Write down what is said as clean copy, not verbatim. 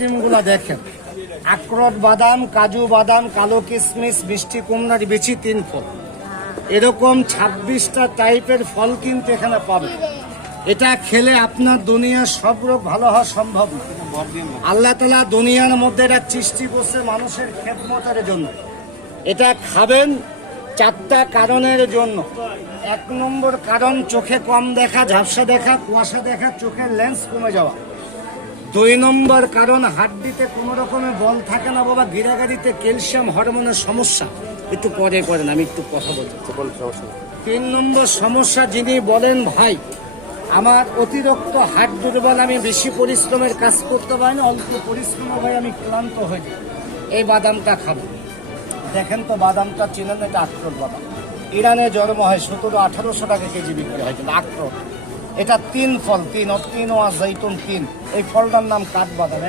আইটেমগুলো দেখেন, আখরোট বাদাম, কাজু বাদাম, কালো কিশমিশ, মিষ্টি কুমড়ার বিচি, 3 ফল, এরকম 26টা টাইপের ফল কিন্তু এখানে পাবেন। এটা খেলে আপনার দুনিয়ার সব রোগ ভালো হওয়া সম্ভব না। আল্লাহ তাআলা দুনিয়ার মধ্যে এটা সৃষ্টি করছে মানুষের খেদমতের জন্য। এটা খাবেন 4টা কারণের জন্য। 1 নম্বর কারণ চোখে কম দেখা, ঝাপসা দেখা, কুয়াশা দেখা, চোখের লেন্স কমে যাওয়া। 2 নম্বর কারণ হাড্ডিতে কোনো রকমের বল থাকে না বাবা, গিরাগাড়িতে ক্যালসিয়াম হরমোনের সমস্যা। একটু পরে করেন, আমি একটু কথা বলছি। 3 নম্বর সমস্যা, যিনি বলেন ভাই আমার অতিরিক্ত হাড় দুর্বল, আমি বেশি পরিশ্রমের কাজ করতে পারি না, অল্প পরিশ্রম ভাই আমি ক্লান্ত হয়ে যাই, এই বাদামটা খাবো। দেখেন তো বাদামটা চিনেন, এটা আখরোট বাদাম। ইরানে জন্ম হয়, 1700-1800 টাকা কেজি বিক্রি হয়, কিন্তু আখরোট। এটা 3 ফল, 3 ও জৈতুন 3, এই ফলটার নাম কাঠবাদাম।